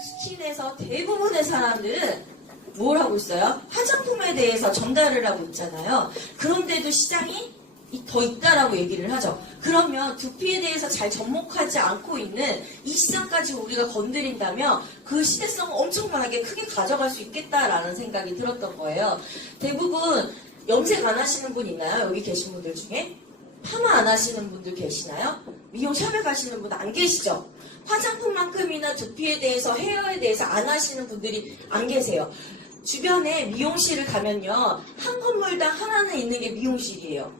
스킨에서 대부분의 사람들은 뭘 하고 있어요? 화장품에 대해서 전달을 하고 있잖아요. 그런데도 시장이 더 있다라고 얘기를 하죠. 그러면 두피에 대해서 잘 접목하지 않고 있는 이 시장까지 우리가 건드린다면 그 시대성을 엄청나게 크게 가져갈 수 있겠다라는 생각이 들었던 거예요. 대부분 염색 안 하시는 분 있나요? 여기 계신 분들 중에? 파마 안 하시는 분들 계시나요? 미용샵에 가시는 분 안 계시죠? 화장품만큼이나 두피에 대해서, 헤어에 대해서 안 하시는 분들이 안 계세요. 주변에 미용실을 가면요, 한 건물당 하나는 있는 게 미용실이에요.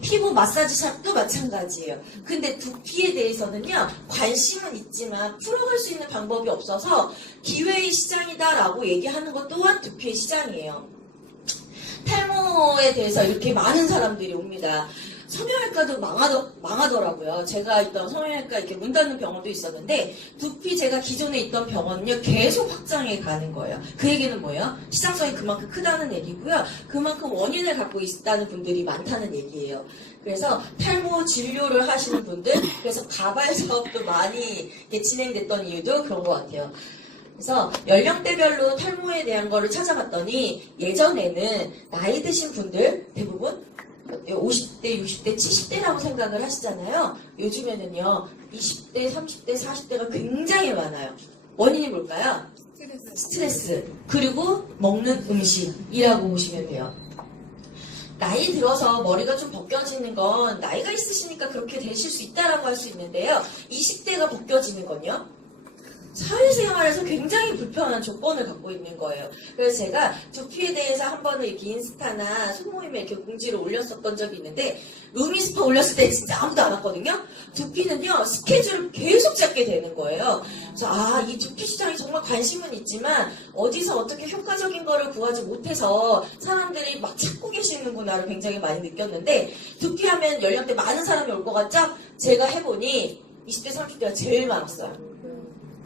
피부 마사지샵도 마찬가지예요. 근데 두피에 대해서는요, 관심은 있지만 풀어갈 수 있는 방법이 없어서 기회의 시장이다라고 얘기하는 것 또한 두피의 시장이에요. 탈모에 대해서 이렇게 많은 사람들이 옵니다. 성형외과도 망하더라고요. 제가 있던 성형외과 이렇게 문 닫는 병원도 있었는데, 두피 제가 기존에 있던 병원은요, 계속 확장해 가는 거예요. 그 얘기는 뭐예요? 시장성이 그만큼 크다는 얘기고요. 그만큼 원인을 갖고 있다는 분들이 많다는 얘기예요. 그래서 탈모 진료를 하시는 분들, 그래서 가발 사업도 많이 진행됐던 이유도 그런 것 같아요. 그래서 연령대별로 탈모에 대한 거를 찾아봤더니, 예전에는 나이 드신 분들 대부분 50대, 60대, 70대라고 생각을 하시잖아요. 요즘에는요, 20대, 30대, 40대가 굉장히 많아요. 원인이 뭘까요? 스트레스. 그리고 먹는 음식이라고 보시면 돼요. 나이 들어서 머리가 좀 벗겨지는 건 나이가 있으시니까 그렇게 되실 수 있다라고 할 수 있는데요. 20대가 벗겨지는 건요, 사회생활에서 굉장히 불편한 조건을 갖고 있는 거예요. 그래서 제가 두피에 대해서 한 번은 이렇게 인스타나 소모임에 이렇게 공지를 올렸었던 적이 있는데, 루미스파 올렸을 때 진짜 아무도 안 왔거든요. 두피는요, 스케줄을 계속 잡게 되는 거예요. 그래서 이 두피 시장이 정말 관심은 있지만 어디서 어떻게 효과적인 거를 구하지 못해서 사람들이 막 찾고 계시는구나를 굉장히 많이 느꼈는데, 두피 하면 연령대 많은 사람이 올 것 같죠? 제가 해보니 20대, 30대가 제일 많았어요.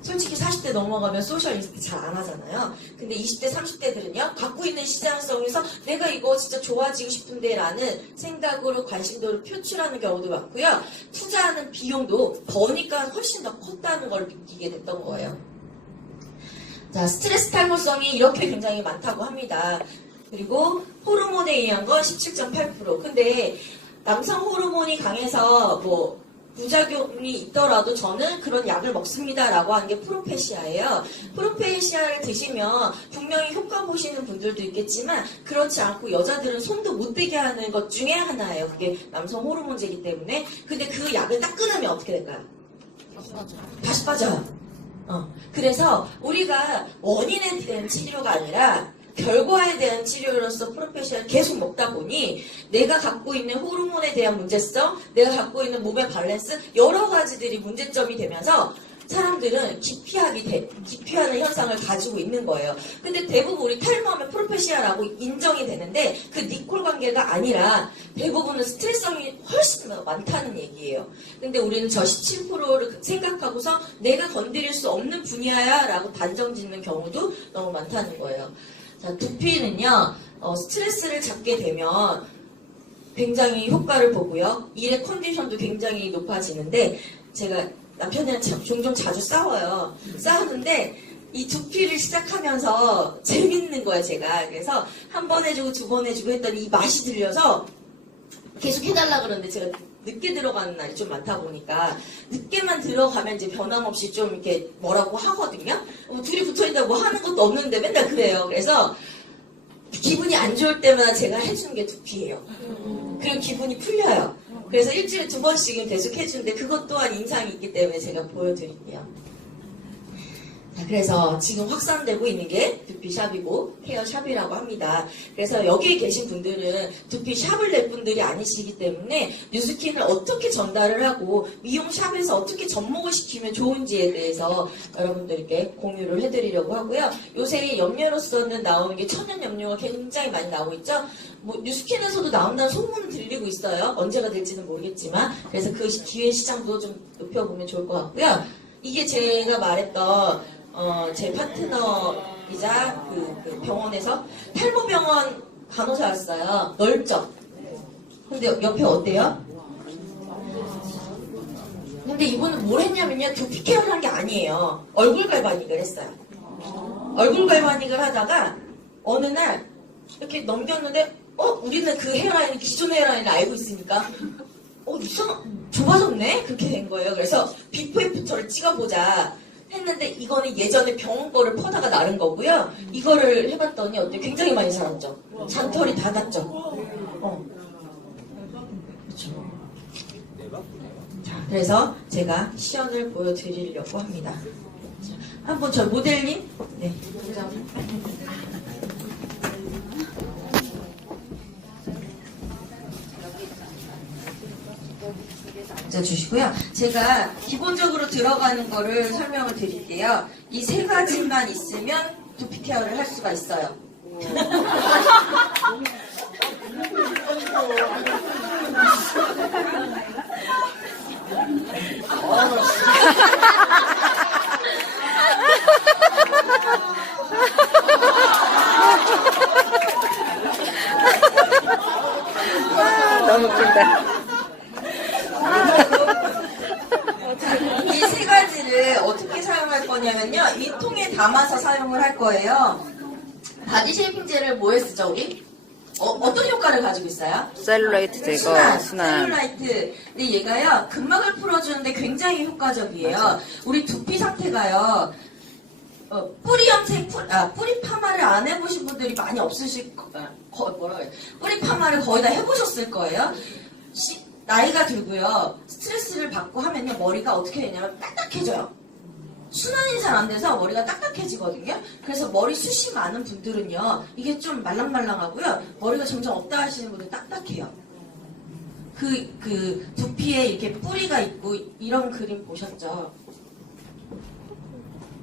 솔직히 40대 넘어가면 소셜 인스트 잘 안 하잖아요. 근데 20대, 30대들은요, 갖고 있는 시장성에서 내가 이거 진짜 좋아지고 싶은데 라는 생각으로 관심도를 표출하는 경우도 많고요. 투자하는 비용도 버니까 훨씬 더 컸다는 걸 느끼게 됐던 거예요. 자, 스트레스 탈모성이 이렇게 굉장히 많다고 합니다. 그리고 호르몬에 의한 건 17.8%. 근데 남성 호르몬이 강해서 부작용이 있더라도 저는 그런 약을 먹습니다라고 하는 게 프로페시아예요. 프로페시아를 드시면 분명히 효과 보시는 분들도 있겠지만 그렇지 않고 여자들은 손도 못 대게 하는 것 중에 하나예요. 그게 남성 호르몬제이기 때문에. 근데 그 약을 딱 끊으면 어떻게 될까요? 다시 빠져요. 그래서 우리가 원인에 대한 치료가 아니라 결과에 대한 치료로서 프로페시아를 계속 먹다 보니 내가 갖고 있는 호르몬에 대한 문제성, 내가 갖고 있는 몸의 밸런스, 여러 가지들이 문제점이 되면서 사람들은 기피하는 현상을 가지고 있는 거예요. 근데 대부분 우리 탈모하면 프로페시아라고 인정이 되는데 그 니콜 관계가 아니라 대부분은 스트레스성이 훨씬 더 많다는 얘기예요. 근데 우리는 저 17%를 생각하고서 내가 건드릴 수 없는 분야야 라고 단정 짓는 경우도 너무 많다는 거예요. 자, 두피는요, 스트레스를 잡게 되면 굉장히 효과를 보고요. 일의 컨디션도 굉장히 높아지는데, 제가 남편이랑 종종 자주 싸워요. 싸우는데, 이 두피를 시작하면서 재밌는 거예요, 제가. 그래서 한 번 해주고 두 번 해주고 했더니 이 맛이 들려서 계속 해달라 그러는데 제가 늦게 들어가는 날이 좀 많다 보니까 늦게만 들어가면 이제 변함없이 좀 이렇게 뭐라고 하거든요. 둘이 붙어있다 뭐 하는 것도 없는데 맨날 그래요. 그래서 기분이 안 좋을 때마다 제가 해주는 게 두피예요. 그리고 기분이 풀려요. 그래서 일주일에 2번씩은 계속 해주는데 그것 또한 인상이 있기 때문에 제가 보여드릴게요. 자, 그래서 지금 확산되고 있는 게 두피샵이고 헤어샵이라고 합니다. 그래서 여기에 계신 분들은 두피샵을 낼 분들이 아니시기 때문에 뉴스킨을 어떻게 전달을 하고 미용샵에서 어떻게 접목을 시키면 좋은지에 대해서 여러분들께 공유를 해드리려고 하고요. 요새 염료로서는 나오는 게 천연 염료가 굉장히 많이 나오고 있죠. 뉴스킨에서도 나온다는 소문은 들리고 있어요. 언제가 될지는 모르겠지만. 그래서 그 기회 시장도 좀 높여보면 좋을 것 같고요. 이게 제가 말했던 제 파트너이자 그 병원에서 탈모병원 간호사였어요. 넓죠? 근데 옆에 어때요? 근데 이분은 뭘 했냐면요. 두피 케어를 한 게 아니에요. 얼굴 갈바닉을 했어요. 얼굴 갈바닉을 하다가 어느 날 이렇게 넘겼는데 우리는 그 헤어라인이 기존 헤어라인을 알고 있으니까 좁아졌네? 그렇게 된 거예요. 그래서 비포 애프터를 찍어보자 했는데 이거는 예전에 병원 거를 퍼다가 나른 거고요. 이거를 해봤더니 어때? 굉장히 많이 살았죠. 잔털이 다 났죠. 그렇죠. 자, 그래서 제가 시연을 보여드리려고 합니다. 자, 한번 저 모델님, 네. 앉아주시고요. 제가 기본적으로 들어가는 거를 설명을 드릴게요. 이 세 가지만 있으면 두피 케어를 할 수가 있어요. 너무 웃긴다. 이 세 가지를 어떻게 사용할 거냐면요. 이 통에 담아서 사용을 할 거예요. 바디 쉐이핑 젤을 뭐에 쓰죠, 우리? 어떤 효과를 가지고 있어요? 셀룰라이트 제거, 순환. 셀룰라이트. 근데 얘가요, 근막을 풀어주는데 굉장히 효과적이에요. 맞아. 우리 두피 상태가요, 뿌리 염색, 뿌리 파마를 안 해보신 분들이 많이 없으실 뿌리 파마를 거의 다 해보셨을 거예요. 나이가 들고요, 스트레스를 받고 하면요, 머리가 어떻게 되냐면 딱딱해져요. 순환이 잘 안 돼서 머리가 딱딱해지거든요. 그래서 머리 숱이 많은 분들은요, 이게 좀 말랑말랑하고요, 머리가 점점 없다 하시는 분들 딱딱해요. 그 두피에 이렇게 뿌리가 있고 이런 그림 보셨죠?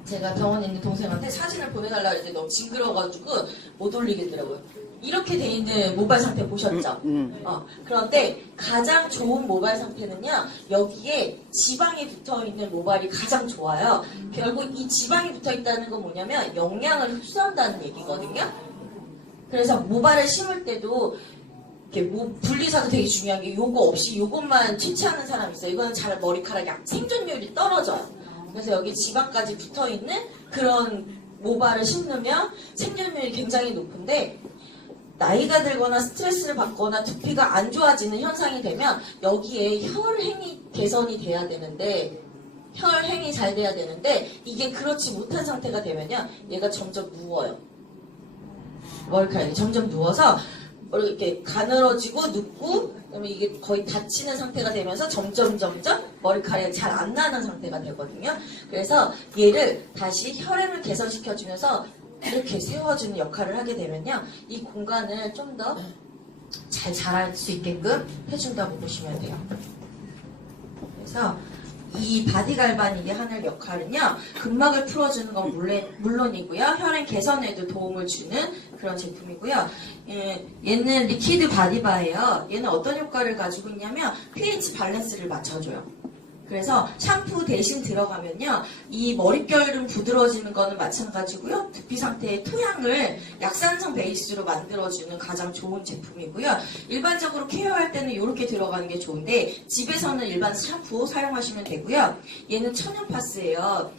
제가 병원에 있는 동생한테 사진을 보내달라 그랬더니 너무 징그러워가지고 못 올리겠더라고요. 이렇게 돼 있는 모발 상태 보셨죠? 그런데 가장 좋은 모발 상태는요, 여기에 지방이 붙어 있는 모발이 가장 좋아요. 결국 이 지방이 붙어 있다는 건 뭐냐면 영양을 흡수한다는 얘기거든요. 그래서 모발을 심을 때도 이렇게 분리사도 되게 중요한 게 요거 없이 요것만 채취하는 사람이 있어요. 이거는 잘 머리카락이 생존율이 떨어져요. 그래서 여기 지방까지 붙어 있는 그런 모발을 심으면 생존율이 굉장히 높은데, 나이가 들거나 스트레스를 받거나 두피가 안 좋아지는 현상이 되면 여기에 혈행이 개선이 돼야 되는데, 혈행이 잘 돼야 되는데 이게 그렇지 못한 상태가 되면요, 얘가 점점 누워요. 머리카락이 점점 누워서 이렇게 가늘어지고 눕고, 그다음에 이게 거의 닫히는 상태가 되면서 점점 머리카락이 잘 안 나는 상태가 되거든요. 그래서 얘를 다시 혈행을 개선시켜주면서 이렇게 세워주는 역할을 하게 되면요, 이 공간을 좀 더 잘 자랄 수 있게끔 해준다고 보시면 돼요. 그래서 이 바디 갈바닉이 하는 역할은요, 근막을 풀어주는 건 물론이고요, 혈행 개선에도 도움을 주는 그런 제품이고요. 얘는 리퀴드 바디바예요. 얘는 어떤 효과를 가지고 있냐면 pH 밸런스를 맞춰줘요. 그래서 샴푸 대신 들어가면요, 이 머릿결은 부드러워지는 거는 마찬가지고요, 두피 상태의 토양을 약산성 베이스로 만들어주는 가장 좋은 제품이고요. 일반적으로 케어할 때는 이렇게 들어가는 게 좋은데, 집에서는 일반 샴푸 사용하시면 되고요. 얘는 천연파스예요.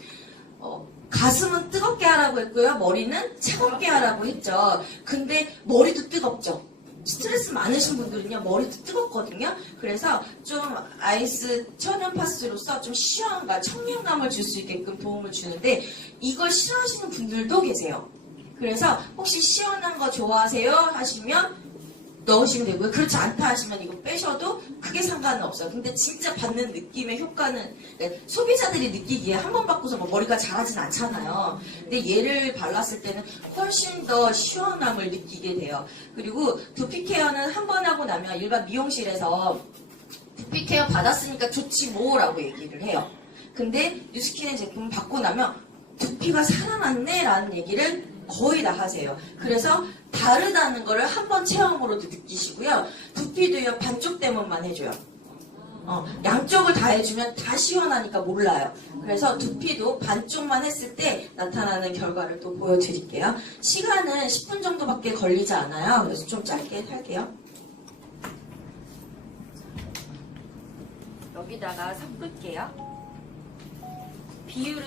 가슴은 뜨겁게 하라고 했고요, 머리는 차갑게 하라고 했죠. 근데 머리도 뜨겁죠. 스트레스 많으신 분들은요, 머리도 뜨겁거든요. 그래서 좀 아이스 천연파스로서 좀 시원함과 청량감을 줄 수 있게끔 도움을 주는데, 이걸 싫어하시는 분들도 계세요. 그래서 혹시 시원한 거 좋아하세요 하시면 넣으시면 되고요. 그렇지 않다 하시면 이거 빼셔도 크게 상관은 없어요. 근데 진짜 받는 느낌의 효과는, 소비자들이 느끼기에 한 번 받고서 뭐 머리가 자라진 않잖아요. 근데 얘를 발랐을 때는 훨씬 더 시원함을 느끼게 돼요. 그리고 두피 케어는 한 번 하고 나면 일반 미용실에서 두피 케어 받았으니까 좋지 뭐라고 얘기를 해요. 근데 뉴스킨의 제품 받고 나면 두피가 살아났네 라는 얘기를 거의 다 하세요. 그래서 다르다는 거를 한 번 체험으로도 느끼시고요. 두피도요, 반쪽 대문만 해줘요. 양쪽을 다 해주면 다 시원하니까 몰라요. 그래서 두피도 반쪽만 했을 때 나타나는 결과를 또 보여드릴게요. 시간은 10분 정도밖에 걸리지 않아요. 그래서 좀 짧게 할게요. 여기다가 섞을게요. 비율은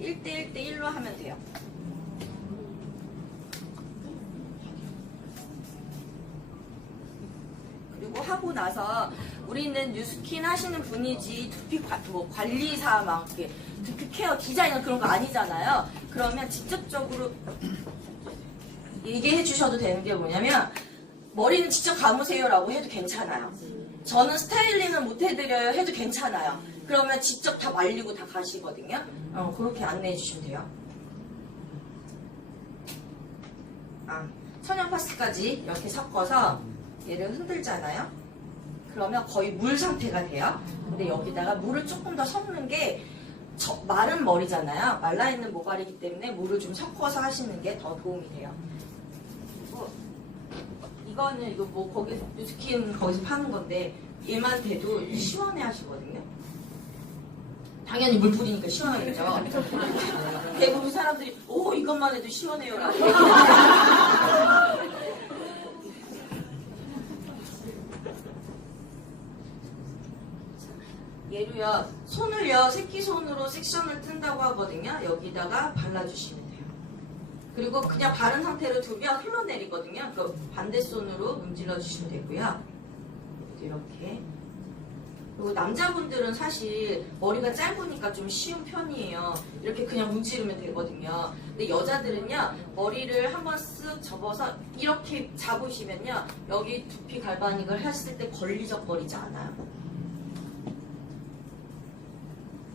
1대 1대1로 하면 돼요. 그리고 하고 나서 우리는 뉴스킨 하시는 분이지 두피 관리사 막 이렇게 두피 케어 디자이너 그런 거 아니잖아요. 그러면 직접적으로 얘기해 주셔도 되는 게 뭐냐면 머리는 직접 감으세요라고 해도 괜찮아요. 저는 스타일링은 못 해드려요 해도 괜찮아요. 그러면 직접 다 말리고 다 가시거든요. 그렇게 안내해 주시면 돼요. 천연 파스까지 이렇게 섞어서 얘를 흔들잖아요. 그러면 거의 물 상태가 돼요. 근데 여기다가 물을 조금 더 섞는 게 마른 머리잖아요. 말라있는 모발이기 때문에 물을 좀 섞어서 하시는 게 더 도움이 돼요. 그리고 이거는 이거 뭐 거기 뉴스킨 거기서 파는 건데 얘만 돼도 시원해 하시거든요. 당연히 물 뿌리니까 시원하겠죠. 대부분 사람들이 오 이것만 해도 시원해요라고. 얘로요 손을요 새끼손으로 섹션을 뜬다고 하거든요. 여기다가 발라주시면 돼요. 그리고 그냥 바른 상태로 두면 흘러내리거든요. 그 반대손으로 문질러 주시면 되고요. 이렇게. 그리고 남자분들은 사실 머리가 짧으니까 좀 쉬운 편이에요. 이렇게 그냥 문지르면 되거든요. 근데 여자들은요 머리를 한번 쓱 접어서 이렇게 잡으시면요 여기 두피 갈바닉을 했을 때 걸리적거리지 않아요.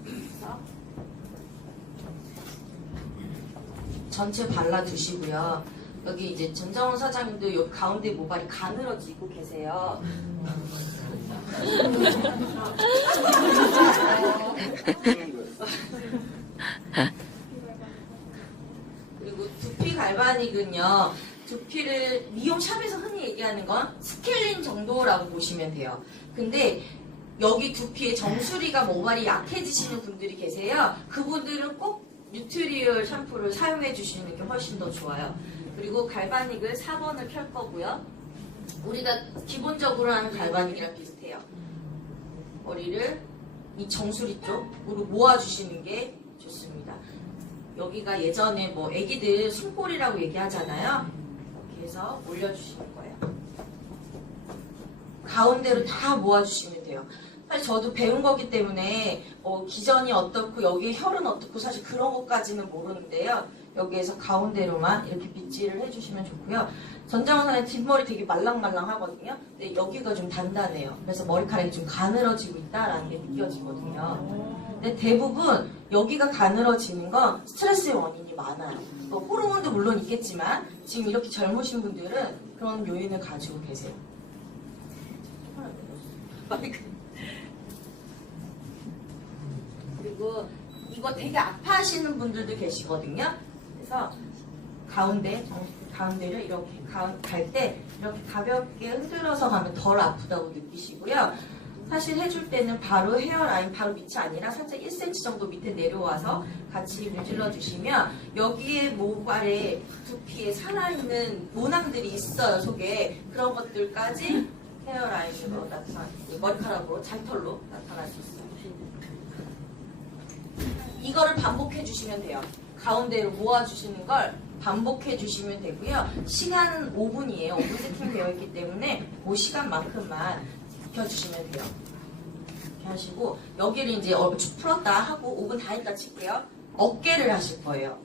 그래서 전체 발라두시고요. 여기 이제 전정원 사장님도 여기 가운데 모발이 가늘어지고 계세요. 그리고 두피 갈바닉은요, 두피를 미용샵에서 흔히 얘기하는 건 스케일링 정도라고 보시면 돼요. 근데 여기 두피에 정수리가 모발이 약해지시는 분들이 계세요. 그분들은 꼭 뉴트리얼 샴푸를 사용해 주시는 게 훨씬 더 좋아요. 그리고 갈바닉을 4번을 펼 거고요. 우리가 기본적으로 하는 갈바닉이랑 비슷해요. 머리를 이 정수리 쪽으로 모아주시는 게 좋습니다. 여기가 예전에 뭐 애기들 숨골이라고 얘기하잖아요. 이렇게 해서 올려주시는 거예요. 가운데로 다 모아주시면 돼요. 사실 저도 배운 거기 때문에 기전이 어떻고 여기 혈은 어떻고 사실 그런 것까지는 모르는데요. 여기에서 가운데로만 이렇게 빗질을 해주시면 좋고요. 전장원 사람의 뒷머리 되게 말랑말랑하거든요. 근데 여기가 좀 단단해요. 그래서 머리카락이 좀 가늘어지고 있다라는 게 느껴지거든요. 근데 대부분 여기가 가늘어지는 건 스트레스의 원인이 많아요. 호르몬도 물론 있겠지만 지금 이렇게 젊으신 분들은 그런 요인을 가지고 계세요. 그리고 이거 되게 아파하시는 분들도 계시거든요. 그래서 가운데를 이렇게 갈 때 이렇게 가볍게 흔들어서 가면 덜 아프다고 느끼시고요. 사실 해줄 때는 바로 헤어라인 바로 밑이 아니라 살짝 1cm 정도 밑에 내려와서 같이 문질러 주시면 여기에 모발에 두피에 살아있는 모낭들이 있어요. 속에 그런 것들까지 헤어라인으로 머리카락으로 잔털로 나타날 수 있어요. 이거를 반복해 주시면 돼요. 가운데로 모아주시는 걸 반복해 주시면 되고요. 시간은 5분이에요. 5분 세팅 되어 있기 때문에 그 시간만큼만 지켜주시면 돼요. 이렇게 하시고 여기를 이제 쭉 풀었다 하고 5분 다 했다 칠게요. 어깨를 하실 거예요.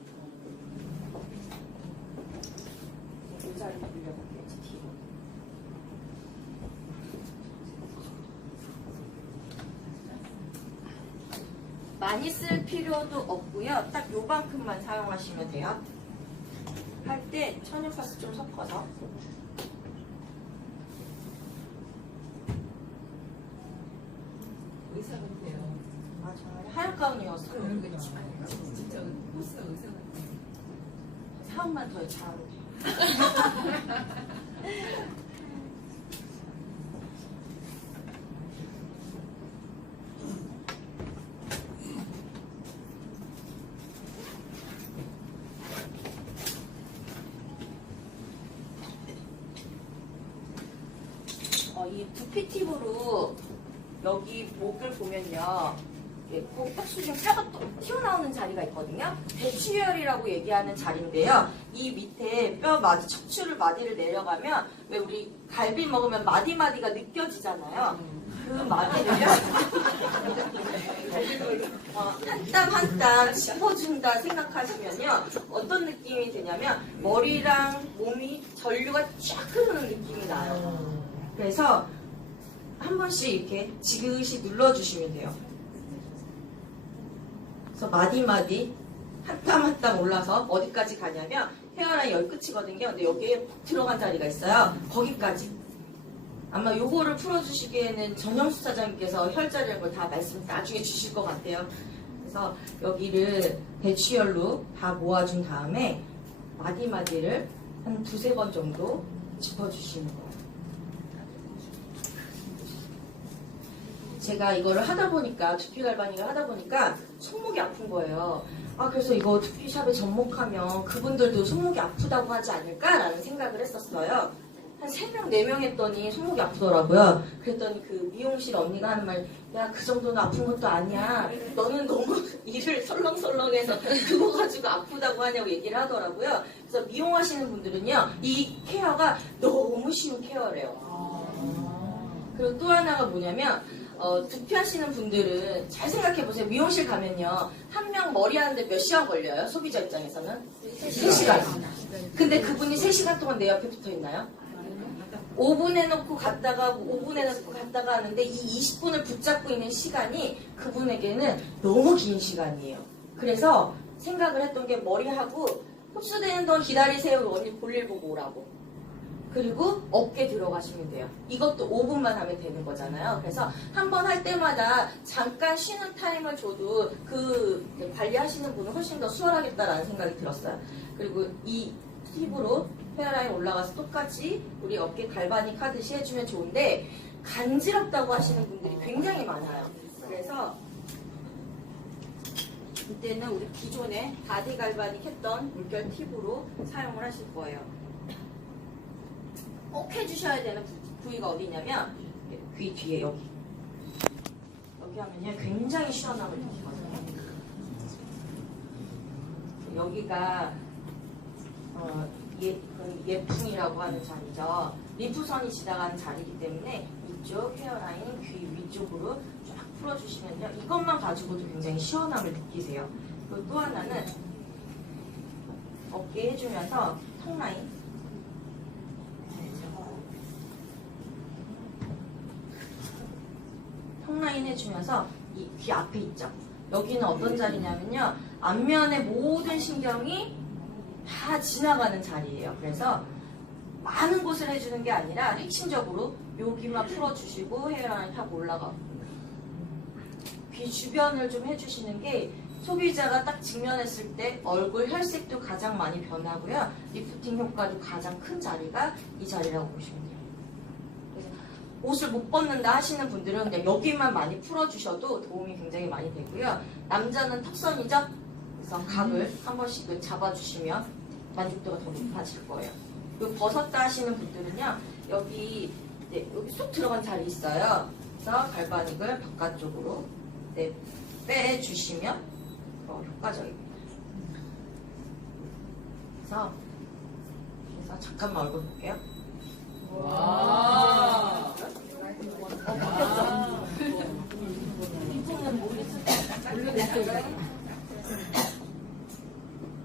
의자를 돌려볼게요. 뒤로. 많이 쓸 필요도 없고요. 딱 요만큼만 사용하시면 돼요. 할 때 천연가스 좀 섞어서. 의사 같아요. 맞아요. 하얀 가운이었어요. 진짜 호스가 의사 같아요. 사원만 더 잘하면 돼요. 이 두피 팁으로 여기 목을 보면요. 꼭 수중 뼈가 또 튀어나오는 자리가 있거든요. 대추혈이라고 얘기하는 자리인데요. 이 밑에 뼈 마디, 척추를 마디를 내려가면 왜 우리 갈비 먹으면 마디마디가 느껴지잖아요. 그 마디를요. 한 땀 한 땀 짚어준다 생각하시면요. 어떤 느낌이 드냐면 머리랑 몸이 전류가 쫙 흐르는 느낌이 나요. 그래서 한 번씩 이렇게 지그시 눌러주시면 돼요. 그래서 마디마디 한 땀 한 땀 올라서 어디까지 가냐면 헤어라인 여기 끝이거든요. 근데 여기에 푹 들어간 자리가 있어요. 거기까지. 아마 요거를 풀어주시기에는 전영수 사장님께서 혈자리라는 걸 다 말씀 나중에 주실 것 같아요. 그래서 여기를 배추혈로 다 모아준 다음에 마디마디를 한 두세 번 정도 짚어주시는 거예요. 제가 이거를 하다 보니까 두피 갈바닉을 하다 보니까 손목이 아픈 거예요. 그래서 이거 두피샵에 접목하면 그분들도 손목이 아프다고 하지 않을까라는 생각을 했었어요. 한 3명, 4명 했더니 손목이 아프더라고요. 그랬더니 그 미용실 언니가 하는 말, 야, 그 정도는 아픈 것도 아니야. 너는 너무 일을 설렁설렁해서 그거 가지고 아프다고 하냐고 얘기를 하더라고요. 그래서 미용하시는 분들은요, 이 케어가 너무 쉬운 케어래요. 그리고 또 하나가 뭐냐면, 두피 하시는 분들은 잘 생각해보세요. 미용실 가면요. 한 명 머리 하는데 몇 시간 걸려요? 소비자 입장에서는? 3시간. 근데 그분이 3시간 동안 내 옆에 붙어 있나요? 5분 해놓고 갔다가 5분 해놓고 갔다가 하는데 이 20분을 붙잡고 있는 시간이 그분에게는 너무 긴 시간이에요. 그래서 생각을 했던 게 머리하고 흡수되는 동안 기다리세요. 언니 볼일 보고 오라고. 그리고 어깨 들어가시면 돼요. 이것도 5분만 하면 되는 거잖아요. 그래서 한 번 할 때마다 잠깐 쉬는 타임을 줘도 그 관리하시는 분은 훨씬 더 수월하겠다라는 생각이 들었어요. 그리고 이 팁으로 헤어라인 올라가서 똑같이 우리 어깨 갈바닉 하듯이 해주면 좋은데 간지럽다고 하시는 분들이 굉장히 많아요. 그래서 이때는 우리 기존에 바디 갈바닉 했던 물결 팁으로 사용을 하실 거예요. 꼭 해주셔야 되는 부위가 어디냐면 귀 뒤에 여기 하면요 굉장히 시원함을 느끼거든요. 여기가 예풍이라고 하는 자리죠. 림프선이 지나가는 자리이기 때문에 이쪽 헤어라인 귀 위쪽으로 쫙 풀어주시면요 이것만 가지고도 굉장히 시원함을 느끼세요. 그리고 또 하나는 어깨 해주면서 턱라인 턱라인 해주면서 이 귀 앞에 있죠. 여기는 어떤 자리냐면요. 앞면의 모든 신경이 다 지나가는 자리예요. 그래서 많은 곳을 해주는 게 아니라 핵심적으로 여기만 풀어주시고 헤어라인 타고 올라가고 귀 주변을 좀 해주시는 게 소비자가 딱 직면했을 때 얼굴 혈색도 가장 많이 변하고요. 리프팅 효과도 가장 큰 자리가 이 자리라고 보시면 돼요. 옷을 못 벗는다 하시는 분들은 그냥 여기만 많이 풀어주셔도 도움이 굉장히 많이 되고요. 남자는 턱선이죠? 그래서 각을 한 번씩은 잡아주시면 만족도가 더 높아질 거예요. 그리고 벗었다 하시는 분들은요. 여기 쏙 들어간 자리 있어요. 그래서 갈바닉을 바깥쪽으로 빼주시면 효과적입니다. 그래서 잠깐만 얼굴 볼게요. 와.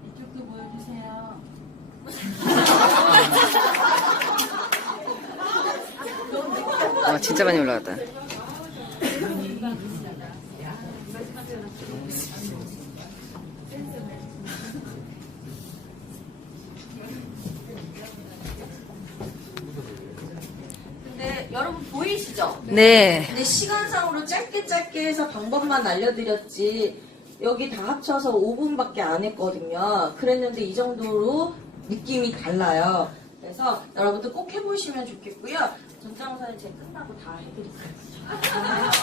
이쪽도 보여주세요. 진짜 많이 올라갔다. 근데 여러분 보이시죠? 네. 근데 시간상으로 짧게 해서 방법만 알려드렸지 여기 다 합쳐서 5분밖에 안 했거든요. 그랬는데 이 정도로 느낌이 달라요. 그래서 여러분들 꼭 해보시면 좋겠고요. 전장사는 제가 끝나고 다 해드릴게요.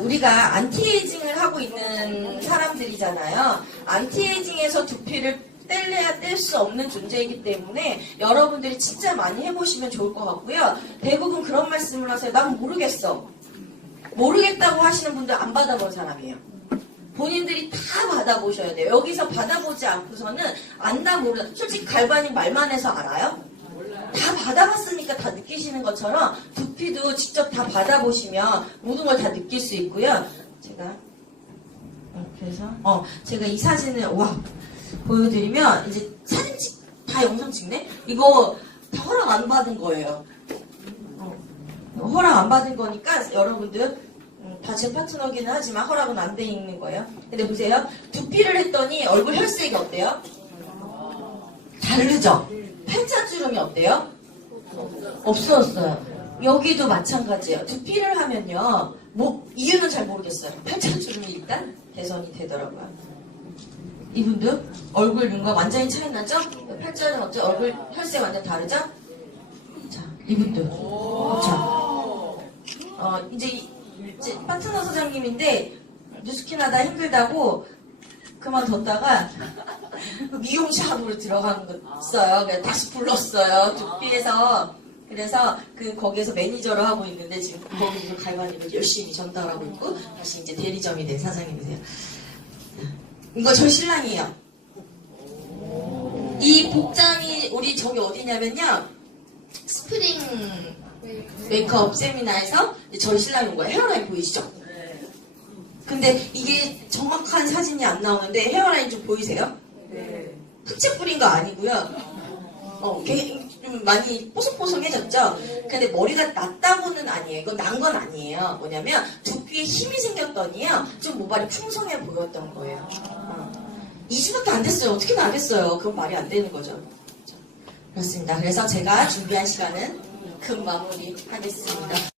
우리가 안티에이징을 하고 있는 사람들이잖아요. 안티에이징에서 두피를 뗄래야 뗄 수 없는 존재이기 때문에 여러분들이 진짜 많이 해보시면 좋을 것 같고요. 대부분 그런 말씀을 하세요. 난 모르겠어. 모르겠다고 하시는 분들 안 받아본 사람이에요. 본인들이 다 받아보셔야 돼요. 여기서 받아보지 않고서는 안다 모르다. 솔직히 갈바님 말만 해서 알아요? 다 받아봤으니까 다 느끼시는 것처럼 두피도 직접 다 받아보시면 모든 걸 다 느낄 수 있고요. 제가 이 사진을 보여드리면 이제 사진 다 영상 찍네? 이거 다 허락 안 받은 거예요. 허락 안 받은 거니까 여러분들 다 제 파트너기는 하지만 허락은 안 돼 있는 거예요. 근데 보세요. 두피를 했더니 얼굴 혈색이 어때요? 다르죠? 팔자주름이 어때요? 없어졌어요. 여기도 마찬가지예요. 두피를 하면요. 이유는 잘 모르겠어요. 팔자주름이 일단 개선이 되더라고요. 이분도 얼굴 눈과 완전히 차이 나죠? 팔자는 어때요? 얼굴 혈색 완전 다르죠? 자, 이분도. 그렇죠? 이제 파트너 사장님인데 뉴스킨하다 힘들다고 그만뒀다가 미용샵으로 들어간 거 있어요. 그래서 다시 불렀어요. 두피에서. 그래서 거기에서 매니저를 하고 있는데 지금 거기서 갈바님을 열심히 전달하고 있고 다시 이제 대리점이 된 사장님이세요. 이거 저희 신랑이에요. 이 복장이 우리 저기 어디냐면요. 스프링 메이크업 세미나에서 저희 신랑이 온 거예요. 헤어라인 보이시죠? 근데 이게 정확한 사진이 안 나오는데 헤어라인 좀 보이세요? 네. 흑채 뿌린 거 아니고요. 좀 많이 뽀송뽀송해졌죠? 근데 머리가 났다고는 아니에요. 이건 난 건 아니에요. 뭐냐면 두피에 힘이 생겼더니요. 좀 모발이 풍성해 보였던 거예요. 2주밖에 안 됐어요. 어떻게 나겠어요? 그건 말이 안 되는 거죠. 그렇습니다. 그래서 제가 준비한 시간은 금 마무리 하겠습니다.